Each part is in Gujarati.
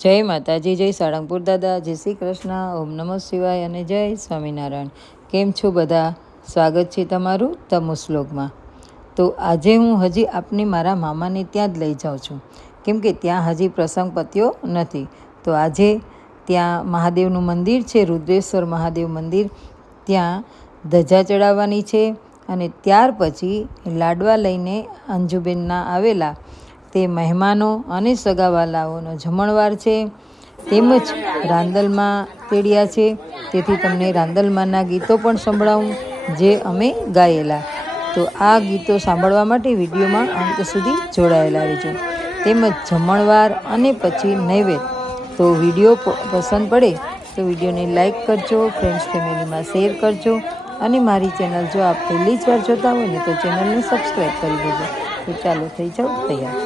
જય માતાજી, જય સાળંગપુર દાદા, જય શ્રી કૃષ્ણ, ઓમ નમઃ શિવાય અને જય સ્વામિનારાયણ। કેમ છો બધા? સ્વાગત છે તમારું તમુશ્લોકમાં। તો આજે હું હજી આપને મારા મામાને ત્યાં જ લઈ જાઉં છું, કેમ કે ત્યાં હજી પ્રસંગ પત્યો નથી। તો આજે ત્યાં મહાદેવનું મંદિર છે, રુદ્રેશ્વર મહાદેવ મંદિર, ત્યાં ધજા ચડાવવાની છે અને ત્યાર પછી લાડવા લઈને અંજુબેનના આવેલા તે મહેમાનો અને સગાવાલાઓનો જમણવાર છે। તેમજ રાંદલમાં તેડ્યા છે, તેથી તમને રાંદલમાંના ગીતો પણ સંભળાવું જે અમે ગાયેલા। તો આ ગીતો સાંભળવા માટે વિડીયોમાં અંત સુધી જોડાયેલા રહેજો। તેમજ જમણવાર અને પછી નૈવેદ્ય। તો વિડીયો પસંદ પડે તો વિડીયોને લાઈક કરજો, ફ્રેન્ડ્સ ફેમિલીમાં શેર કરજો અને મારી ચેનલ જો આપ પહેલી જ વાર જોતા હોય ને તો ચેનલને સબસ્ક્રાઈબ કરી દેજો। તો ચાલો થઈ જાઓ તૈયાર।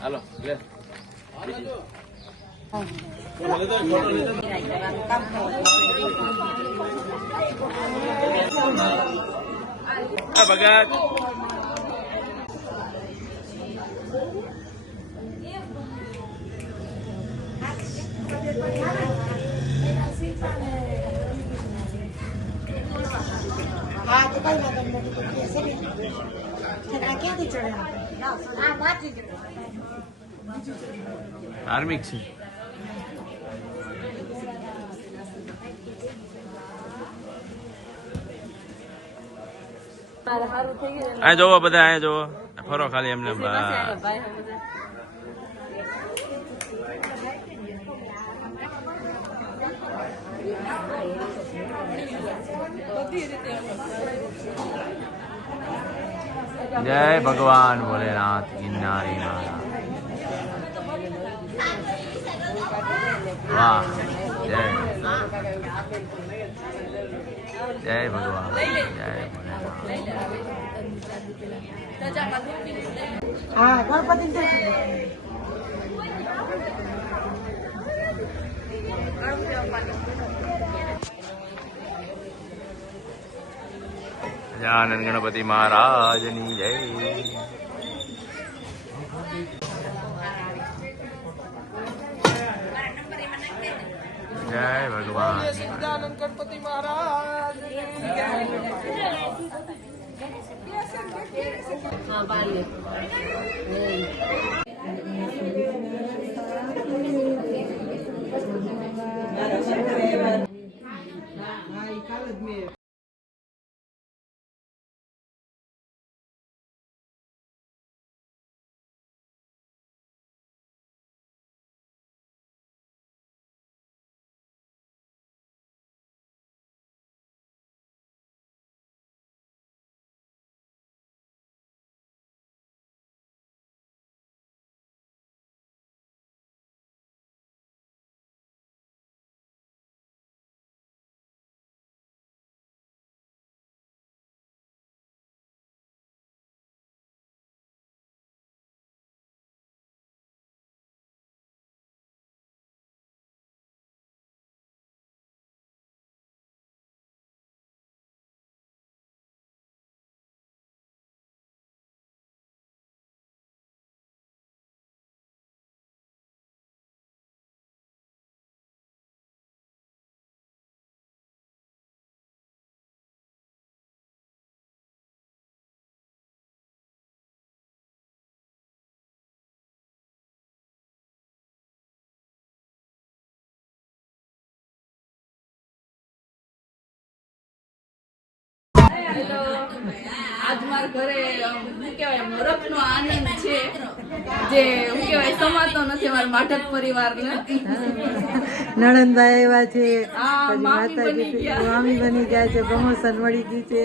હાલો લે ભગત હા તો કઈ વાંધો નથી ક્યાંથી ચડ્યા ધાર્મિક છે। આ જોવો બધા, આ જોવો, ફરો ખાલી એમને જય ભગવાન ભોલેનાથ ગિરનારી મહારાજ। વાહ, જય જય ભગવાન, જય ભોલેનાથ। હા ગણપતિ ગજાનંદ ગણપતિ મહારાજની જય। જય ભગવાન ગણપતિ મહારાજ। અમારા ઘરે શું કહેવાય બરફનો આનંદ છે જે શું કહેવાય સમાતો નથી અમારા માઠક પરિવારને. નણંદભાઈ એવા છે, હા, પછી મામી બની માતાજી ગયા. મામી બની ગયા છે, પ્રમોશન મળી ગયું છે.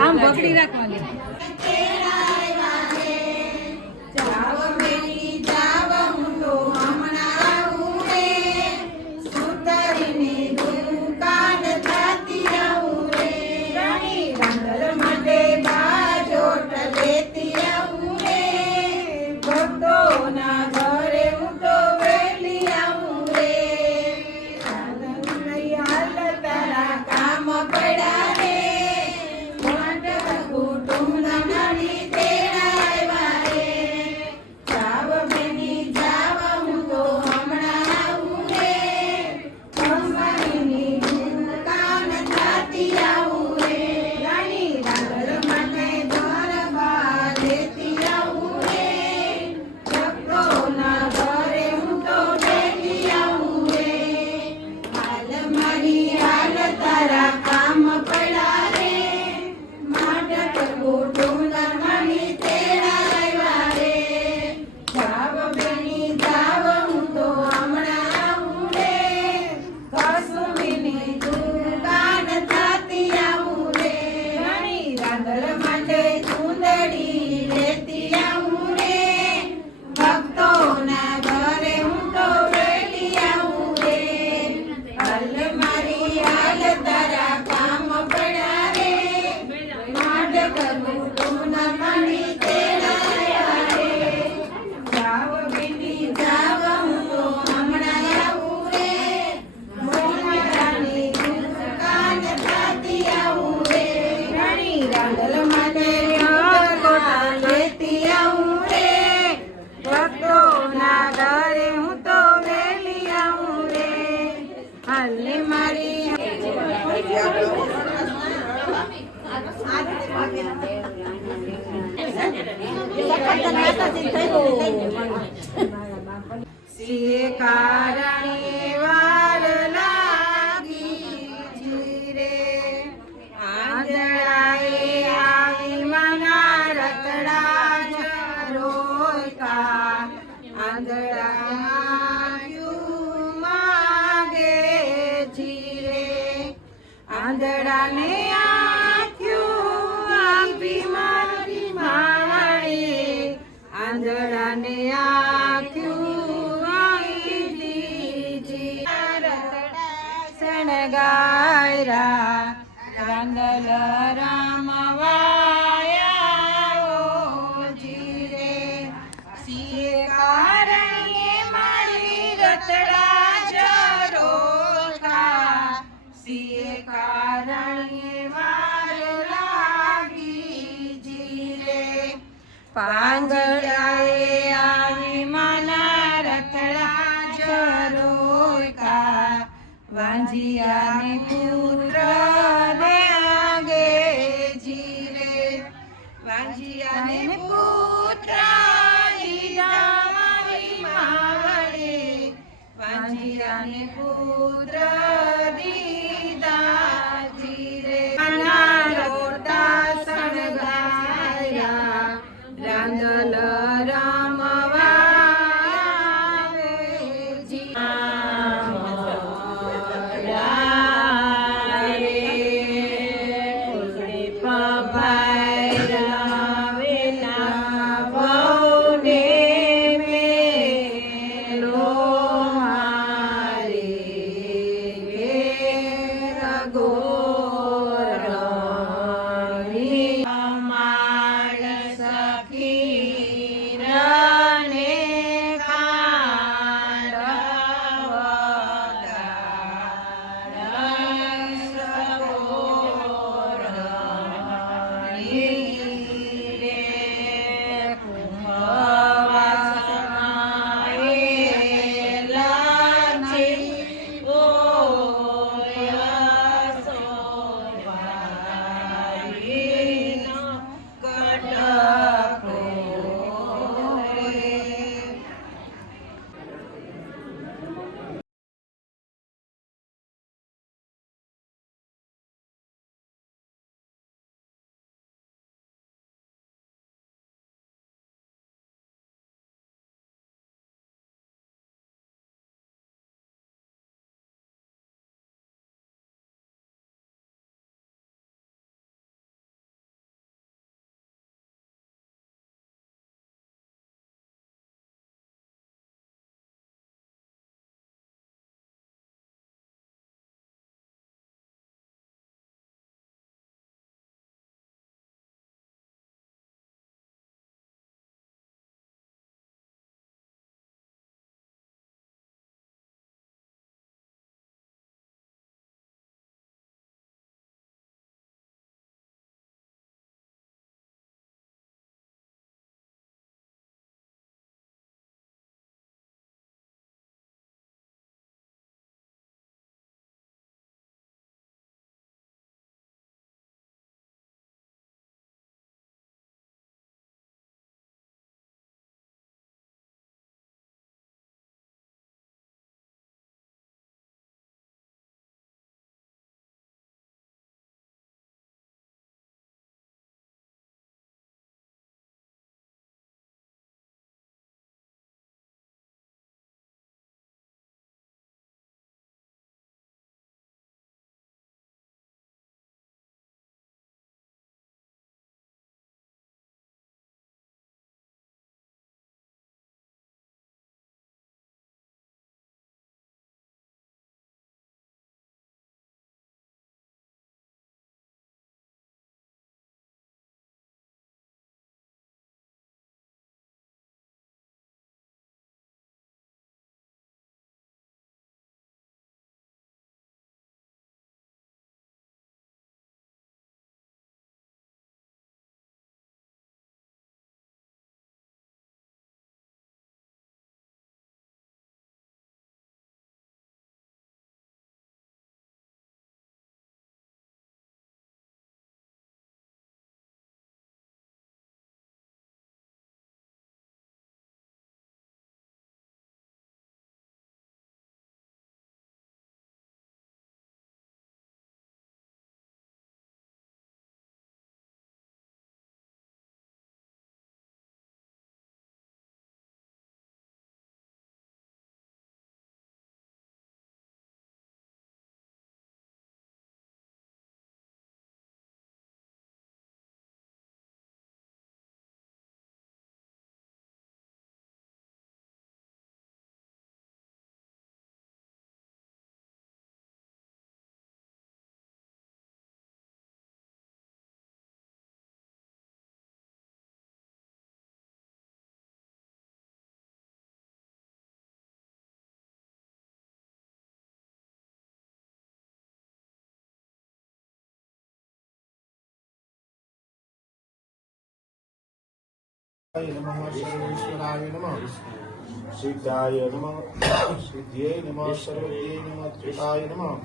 આમ પકડી રાખવાની. માટે ચૂંદડી કરવું તું મણી તેડાયા રે જાવ બેટી જાવ હું તો હમણાં આવું રે મોહરાની દુકાન ખાતી આવું રે રાણી રાંડલ માટે ગોટા લેતી આવું રે ભક્તોના ઘરે હું તો વેલી આવું રે હાલે મારી સિંહ કારણે વાર લાગી રે આંધળાએ આવી મના રતડા જરોયકા આંધળા ક્યું માગે જીરે આંધળાને આંખ્યું આપી મારી માળી આંધળાને આંખ્યું આપી દીજી રતડા શણગાયરા રાંદલ રામ વાયા જીરે સિંહ કારણે મારી રતડા જરોકા સિંહ કારણે વાર લાગી જીરે પાંગડાએ આવી માના રતડા જરોકા વાંજિયાને પુત્ર આગે જીરે વાંજિયાને પુત્ર દીધા મારી માવડે વાંજિયાને પુત્ર દીધા જીરે આના રોટા સણગાયા રાંદલ રામવા नमः सर्वेश्वराय नमः सिद्धाय नमः सिद्ध्यै नमः सर्वज्ञै नमः त्रिकाय नमः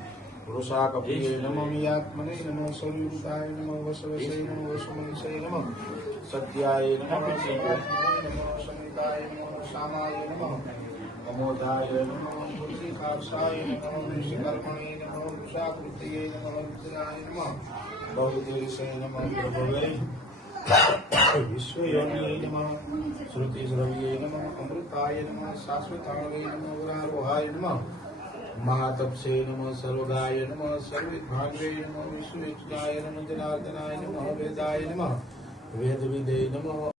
पुरुषाकप्रिये नमः मियात्मने नमः स्वरूपाय नमः वसवसे नमः वसुमनसे नमः सत्याय नमः सत्यात्मने नमः समिताय नमः श्यामाय नमः अमोदाय नमः बुद्धिकाक्षाय नमः ऋषिकर्मणे नमः वृषाकृत्ये नमः रुद्राय नमः बहुदेशे नमः प्रभवे विश्वयोनिये नमः श्रुतिश्रव्ये नमः अमृताय नमः शाश्वताय नमः वरारोहाय नमः महातपसे नमः सर्वगाय नमः सर्वविद्भागे नमः विश्वविद्याय नमः जनार्दनाय नमः वेदाय नमः वेदविदे नमः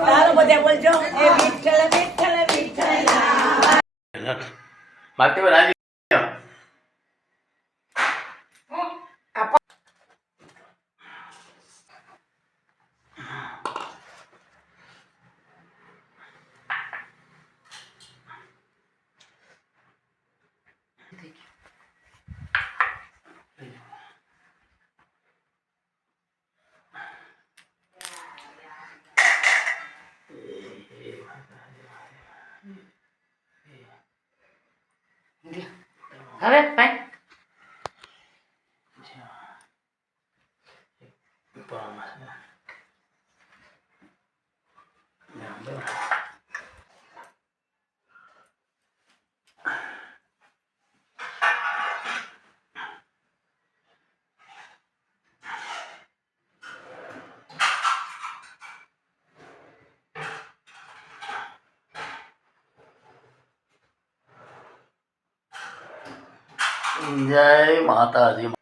ચાલો બધા બોલજો એ વિઠ્ઠલ વિઠ્ઠલ વિઠ્ઠલા માતે રાજી હવે ભાઈ જય માતાજી